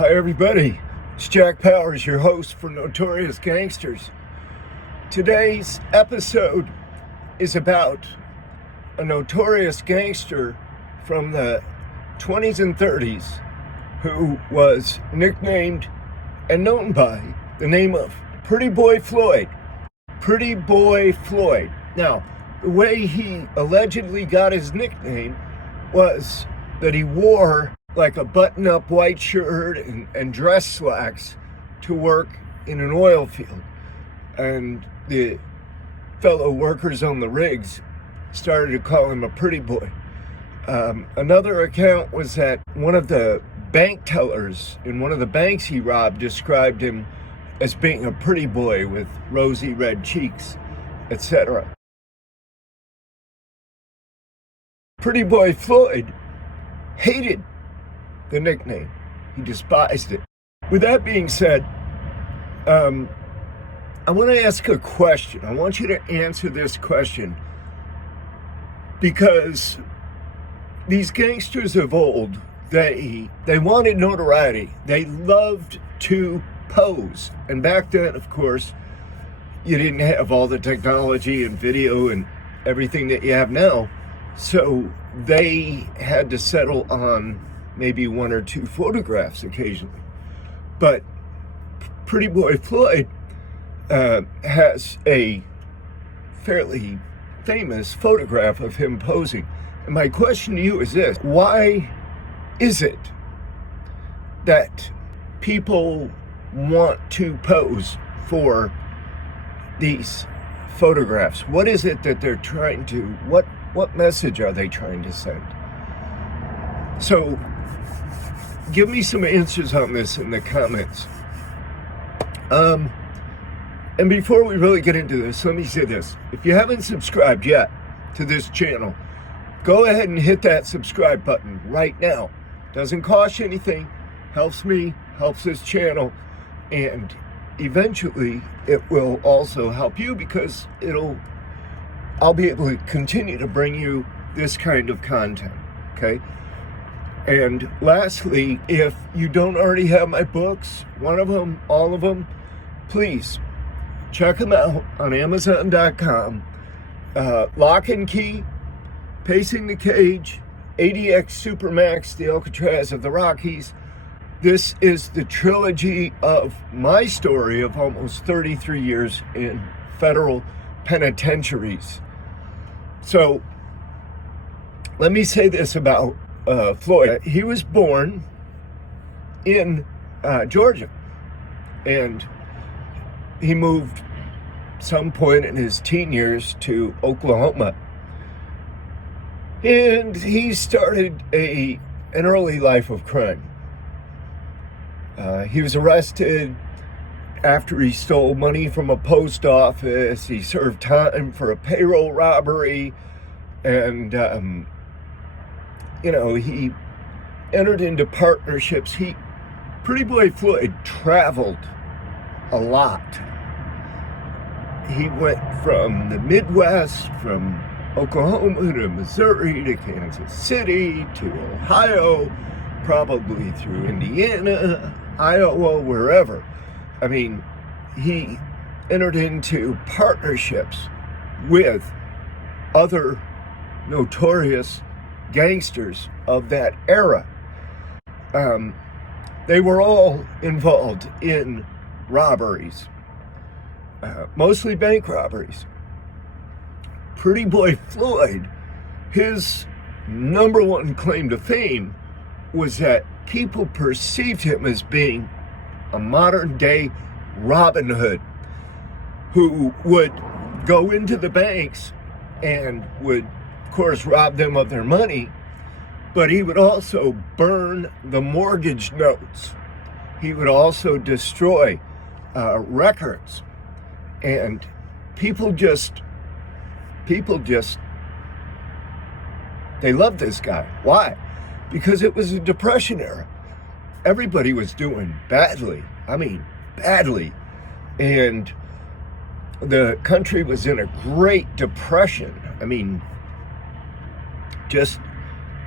Hi everybody, it's Jack Powers, your host for Notorious Gangsters. Today's episode is about a notorious gangster from the 20s and 30s who was nicknamed and known by the name of Pretty Boy Floyd. Pretty Boy Floyd. Now, the way he allegedly got his nickname was that he wore like a button-up white shirt and dress slacks to work in an oil field. And the fellow workers on the rigs started to call him a pretty boy. Another account was that one of the bank tellers in one of the banks he robbed described him as being a pretty boy with rosy red cheeks, etc. Pretty Boy Floyd hated the nickname. He despised it. With that being said, I want to ask a question. I want you to answer this question because these gangsters of old, they wanted notoriety. They loved to pose. And back then, of course, you didn't have all the technology and video and everything that you have now. So they had to settle on maybe one or two photographs occasionally. But Pretty Boy Floyd has a fairly famous photograph of him posing. And my question to you is this: why is it that people want to pose for these photographs? What is it that they're trying to, what message are they trying to send? So give me some answers on this in the comments. And before we really get into this, let me say this. If you haven't subscribed yet to this channel, go ahead and hit that subscribe button right now. Doesn't cost you anything, helps me, helps this channel, and eventually it will also help you because I'll be able to continue to bring you this kind of content, okay? And lastly, if you don't already have my books, one of them, all of them, please check them out on Amazon.com. Lock and Key, Pacing the Cage, ADX Supermax, The Alcatraz of the Rockies. This is the trilogy of my story of almost 33 years in federal penitentiaries. So let me say this about Floyd. He was born in Georgia, and he moved some point in his teen years to Oklahoma, and he started an early life of crime. He was arrested after he stole money from a post office. He served time for a payroll robbery, and he entered into partnerships. Pretty Boy Floyd traveled a lot. He went from the Midwest, from Oklahoma to Missouri to Kansas City to Ohio, probably through Indiana, Iowa, wherever. I mean, he entered into partnerships with other notorious gangsters of that era. They were all involved in robberies, mostly bank robberies. Pretty Boy Floyd, his number one claim to fame was that people perceived him as being a modern day Robin Hood who would go into the banks and would, of course, rob them of their money, but he would also burn the mortgage notes. He would also destroy records. And people just, they loved this guy. Why? Because it was a Depression era. Everybody was doing badly. I mean, badly. And the country was in a Great Depression. I mean, just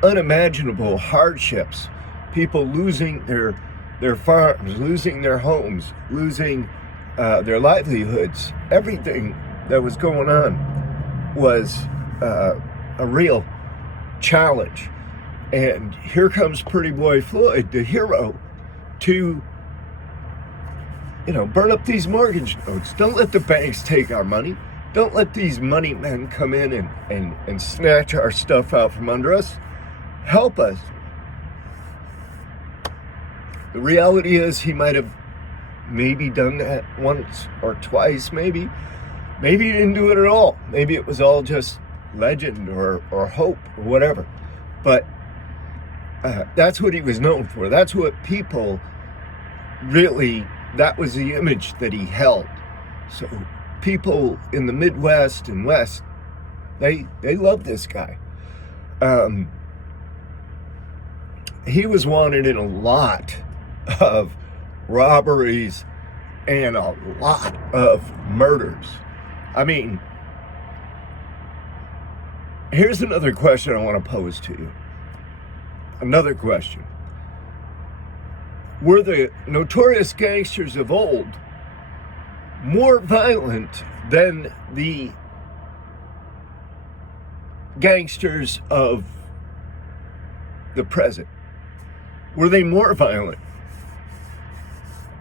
unimaginable hardships. People losing their their farms, losing their homes, losing their livelihoods. Everything that was going on was a real challenge. And here comes Pretty Boy Floyd, the hero, to burn up these mortgage notes. Don't let the banks take our money. Don't let these money men come in and snatch our stuff out from under us. Help us. The reality is he might have maybe done that once or twice, maybe. Maybe he didn't do it at all. Maybe it was all just legend or hope or whatever. But that's what he was known for. That's what people really, that was the image that he held. So people in the Midwest and West, they love this guy. He was wanted in a lot of robberies and a lot of murders. I mean, here's another question I want to pose to you. Another question. Were the notorious gangsters of old more violent than the gangsters of the present? Were they more violent?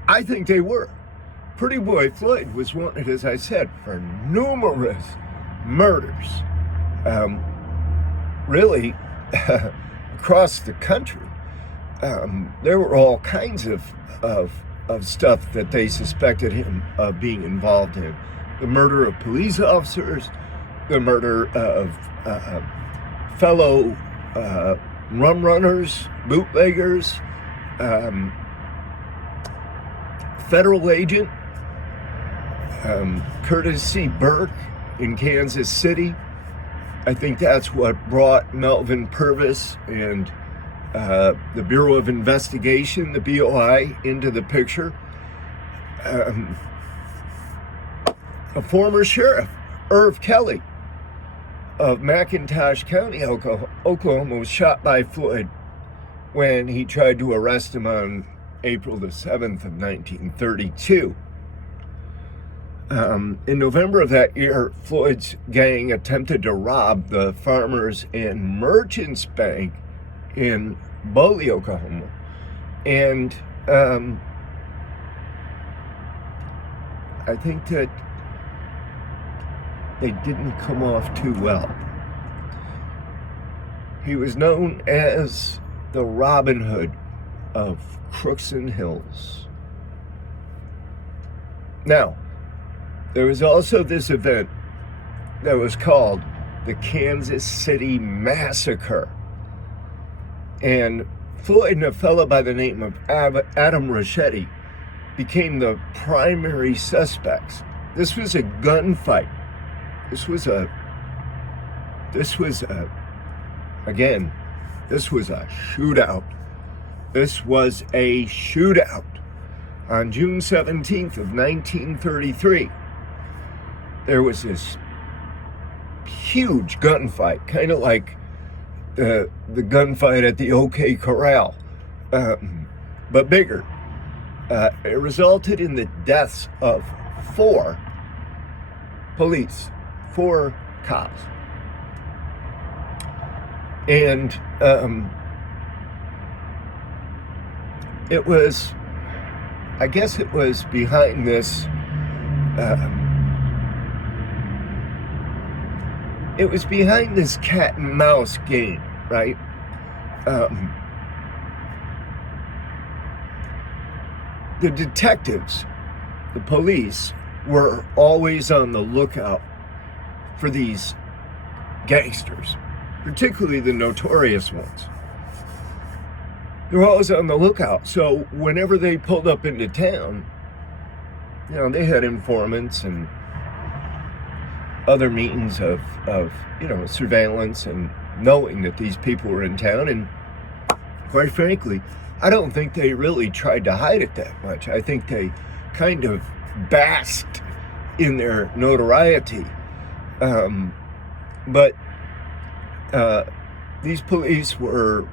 I think they were. Pretty Boy Floyd was wanted, as I said, for numerous murders. Really, across the country. There were all kinds of stuff that they suspected him of being involved in. The murder of police officers, the murder of fellow rum runners, bootleggers, federal agent Curtis C. Burke in Kansas City. I think that's what brought Melvin Purvis and the Bureau of Investigation, the BOI, into the picture. A former sheriff, Irv Kelly, of McIntosh County, Oklahoma, was shot by Floyd when he tried to arrest him on April the 7th of 1932. In November of that year, Floyd's gang attempted to rob the Farmers and Merchants Bank in Boley, Oklahoma. And I think that they didn't come off too well. He was known as the Robin Hood of Crooks and Hills. Now, there was also this event that was called the Kansas City Massacre. And Floyd and a fellow by the name of Adam Rochetti became the primary suspects. This was a gunfight. This was a shootout. This was a shootout on June 17th of 1933. There was this huge gunfight, kind of like the gunfight at the OK Corral, but bigger. It resulted in the deaths of 4 police, 4 cops. And it was behind this, it was behind this cat and mouse game, right? The detectives, the police, were always on the lookout for these gangsters, particularly the notorious ones. They were always on the lookout. So whenever they pulled up into town, they had informants and other means of surveillance and knowing that these people were in town. And quite frankly, I don't think they really tried to hide it that much. I think they kind of basked in their notoriety. But these police were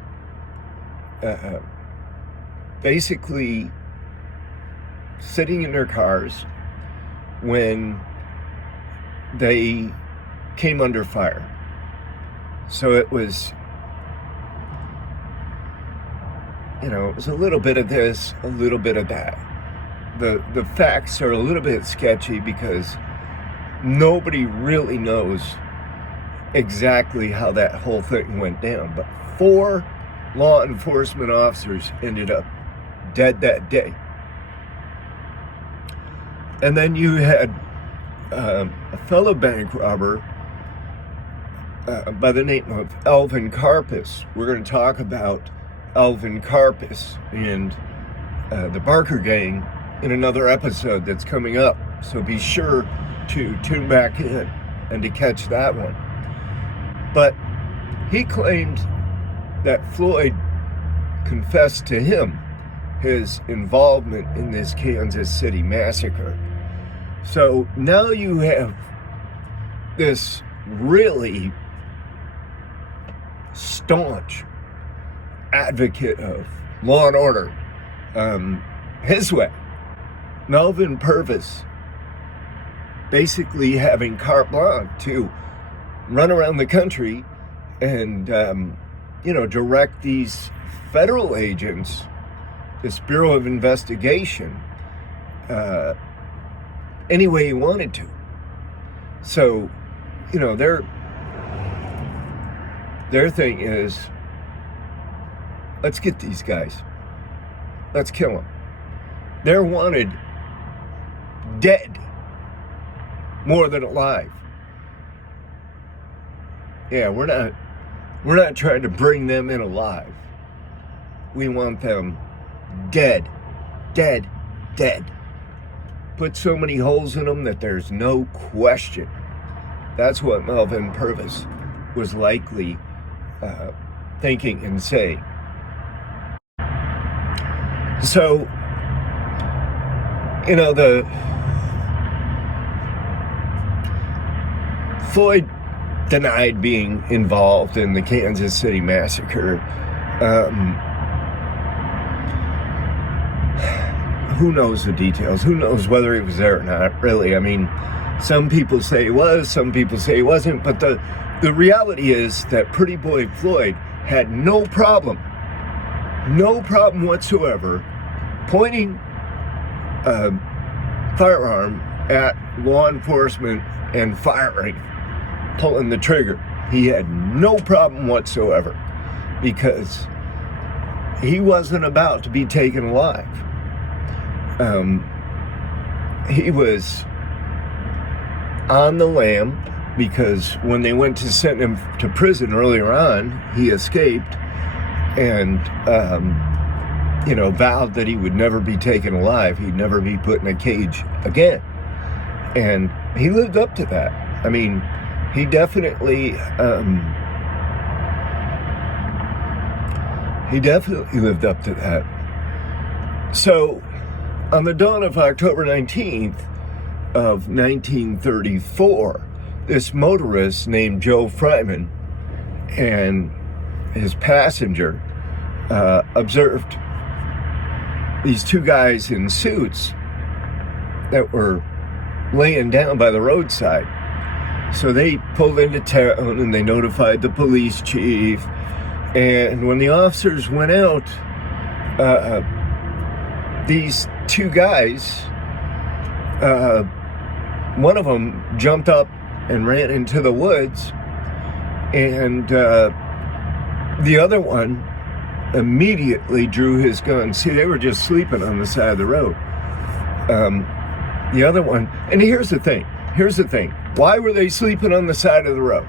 basically sitting in their cars when they came under fire. So it was, it was a little bit of this, a little bit of that. The facts are a little bit sketchy because nobody really knows exactly how that whole thing went down. But 4 law enforcement officers ended up dead that day. And then you had a fellow bank robber by the name of Alvin Karpis. We're going to talk about Alvin Karpis and the Barker Gang in another episode that's coming up. So be sure to tune back in and to catch that one. But he claimed that Floyd confessed to him his involvement in this Kansas City massacre. So now you have this really staunch advocate of law and order, his way, Melvin Purvis, basically having carte blanche to run around the country and, direct these federal agents, this Bureau of Investigation, any way he wanted to. So, their thing is, let's get these guys. Let's kill them. They're wanted dead more than alive. Yeah, we're not trying to bring them in alive. We want them dead. Put so many holes in them that there's no question. That's what Melvin Purvis was likely thinking and saying. So, the Floyd denied being involved in the Kansas City massacre. Who knows the details? Who knows whether he was there or not, really? I mean, some people say he was, some people say he wasn't, but the reality is that Pretty Boy Floyd had no problem whatsoever pointing a firearm at law enforcement and firing, pulling the trigger. He had no problem whatsoever because he wasn't about to be taken alive. He was on the lam because when they went to send him to prison earlier on, he escaped and, vowed that he would never be taken alive. He'd never be put in a cage again. And he lived up to that. I mean, he definitely lived up to that. So, on the dawn of October 19th of 1934, this motorist named Joe Fryman and his passenger observed these 2 guys in suits that were laying down by the roadside. So they pulled into town and they notified the police chief. And when the officers went out, these 2 guys, one of them jumped up and ran into the woods, and the other one immediately drew his gun. See, they were just sleeping on the side of the road. The other one, and here's the thing. Why were they sleeping on the side of the road?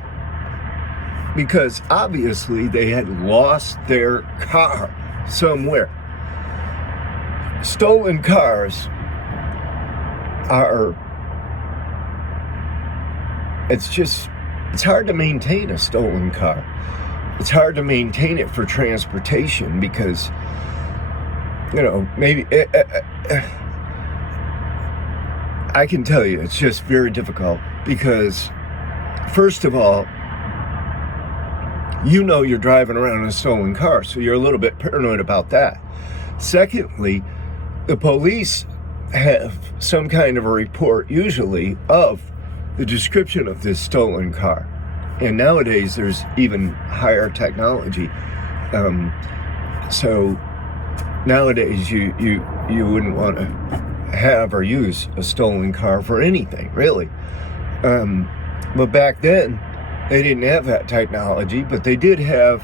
Because obviously they had lost their car somewhere. Stolen cars are, it's hard to maintain a stolen car. It's hard to maintain it for transportation because, maybe, I can tell you, it's just very difficult because, first of all, you're driving around in a stolen car, so you're a little bit paranoid about that. Secondly, the police have some kind of a report, usually, of the description of this stolen car. And nowadays, there's even higher technology. So nowadays, you wouldn't want to have or use a stolen car for anything, really. But back then, they didn't have that technology, but they did have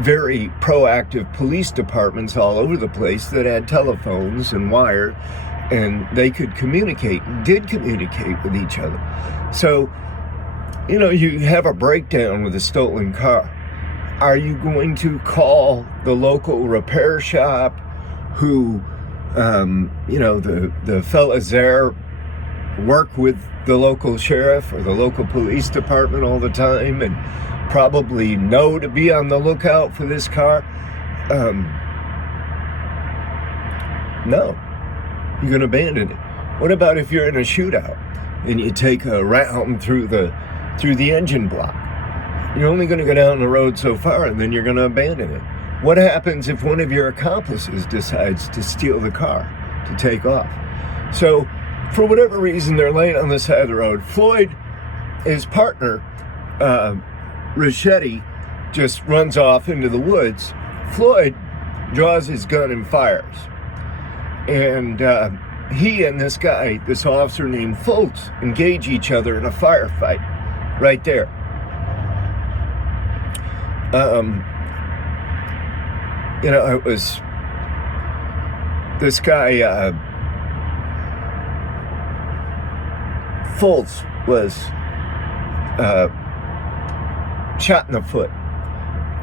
very proactive police departments all over the place that had telephones and wire, and they could communicate and did communicate with each other. So, you have a breakdown with a stolen car. Are you going to call the local repair shop who, the fellas there work with the local sheriff or the local police department all the time and probably know to be on the lookout for this car? No. You're going to abandon it. What about if you're in a shootout and you take a round through the engine block? You're only going to go down the road so far, and then you're going to abandon it. What happens if one of your accomplices decides to steal the car, to take off? So, for whatever reason, they're laying on the side of the road. Floyd, his partner, Ricchetti, just runs off into the woods. Floyd draws his gun and fires. And he and this guy, this officer named Fultz, engage each other in a firefight right there. It was this guy, Fultz, was shot in the foot,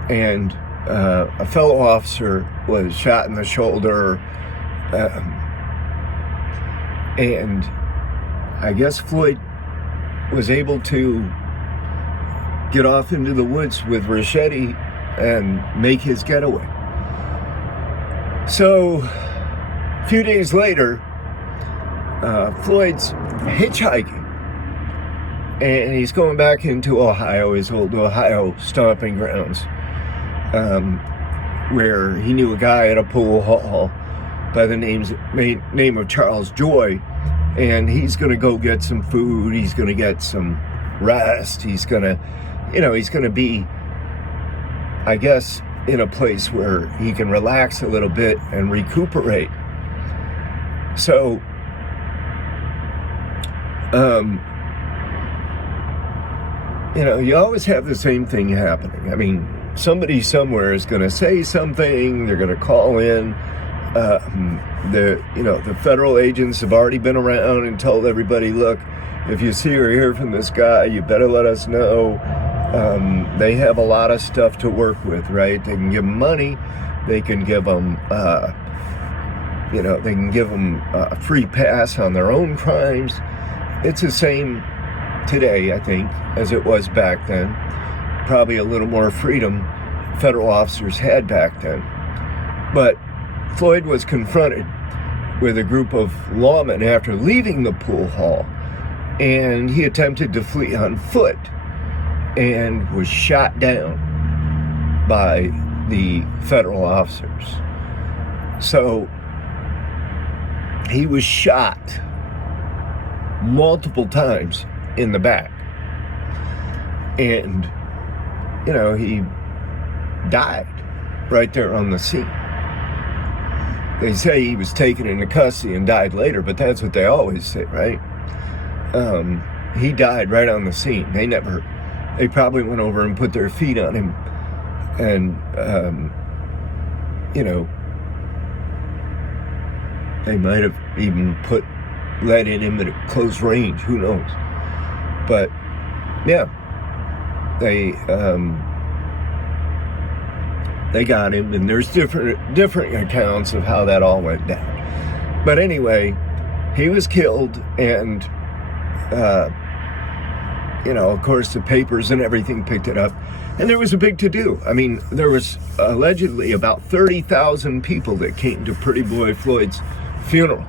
and a fellow officer was shot in the shoulder, and I guess Floyd was able to get off into the woods with Ricchetti and make his getaway. So, a few days later, Floyd's hitchhiking, and he's going back into Ohio, his old Ohio stomping grounds, where he knew a guy at a pool hall by the name of Charles Joy, and he's going to go get some food, he's going to get some rest, he's going to be, I guess, in a place where he can relax a little bit and recuperate. So, you always have the same thing happening. I mean, somebody somewhere is going to say something, they're going to call in. The federal agents have already been around and told everybody, look, if you see or hear from this guy, you better let us know. They have a lot of stuff to work with, right? They can give them money. They can give them, a free pass on their own crimes. It's the same today, I think, as it was back then. Probably a little more freedom federal officers had back then. But Floyd was confronted with a group of lawmen after leaving the pool hall, and he attempted to flee on foot and was shot down by the federal officers. So he was shot multiple times in the back, and he died right there on the scene. They say he was taken into custody and died later, but that's what they always say, right? He died right on the scene. They probably went over and put their feet on him, and they might have even put lead in him at close range. Who knows? But yeah, they got him, and there's different accounts of how that all went down. But anyway, he was killed, and of course the papers and everything picked it up, and there was a big to-do. I mean, there was allegedly about 30,000 people that came to Pretty Boy Floyd's funeral.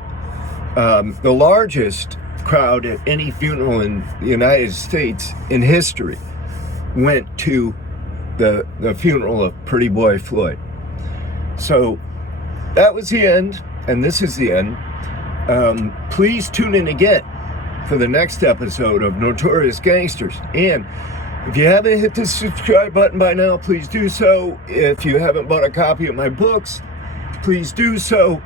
The largest crowd at any funeral in the United States in history went to the funeral of Pretty Boy Floyd. So that was the end, and this is the end. Please tune in again for the next episode of Notorious Gangsters. And if you haven't hit the subscribe button by now, please do so. If you haven't bought a copy of my books, please do so.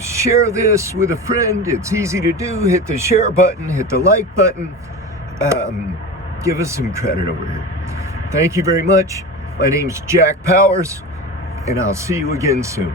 Share this with a friend. It's easy to do. Hit the share button, hit the like button. Give us some credit over here. Thank you very much. My name's Jack Powers, and I'll see you again soon.